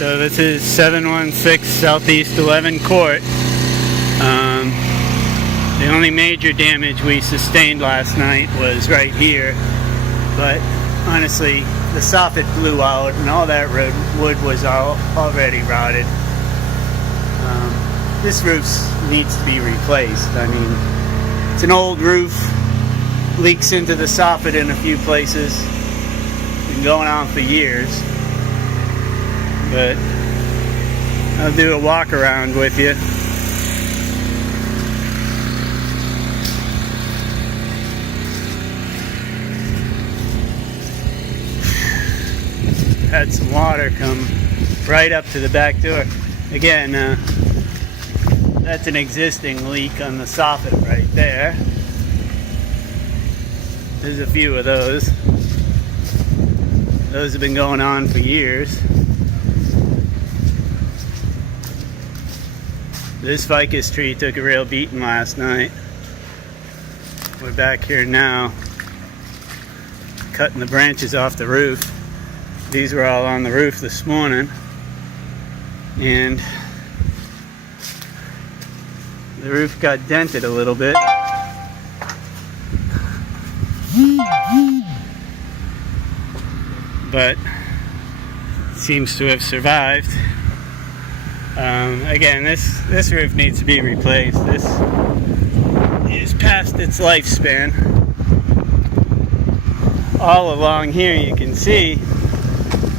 So this is 716 Southeast 11 Court. The only major damage we sustained last night was right here, but honestly the soffit blew out and all that wood was already rotted. This roof needs to be replaced. I mean, it's an old roof, leaks into the soffit in a few places, been going on for years. But I'll do a walk around with you. Had some water come right up to the back door. Again, that's an existing leak on the soffit right there. There's a few of those. Those have been going on for years. This ficus tree took a real beating last night. We're back here now, cutting the branches off the roof. These were all on the roof this morning, and the roof got dented a little bit. But seems to have survived. Again, this roof needs to be replaced. This is past its lifespan. All along here you can see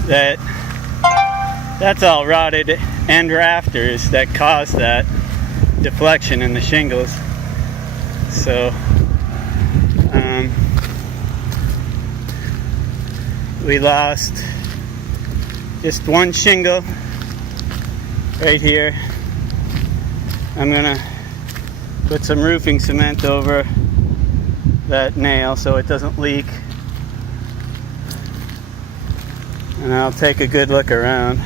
that that's all rotted end rafters that caused that deflection in the shingles. So we lost just one shingle right here. I'm gonna put some roofing cement over that nail so it doesn't leak, and I'll take a good look around.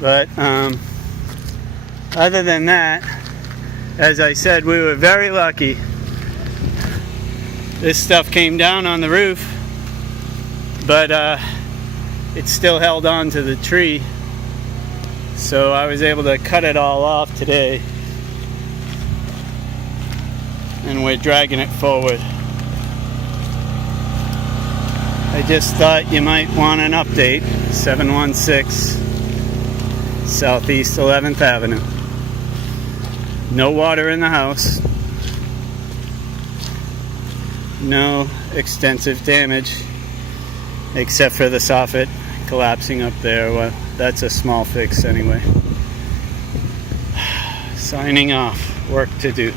But other than that, as I said, we were very lucky. This stuff came down on the roof, but it still held on to the tree, so I was able to cut it all off today, and we're dragging it forward. I just thought you might want an update. 716 Southeast 11th Avenue. No water in the house. No extensive damage except for the soffit collapsing up there. Well, that's a small fix anyway. Signing off. Work to do.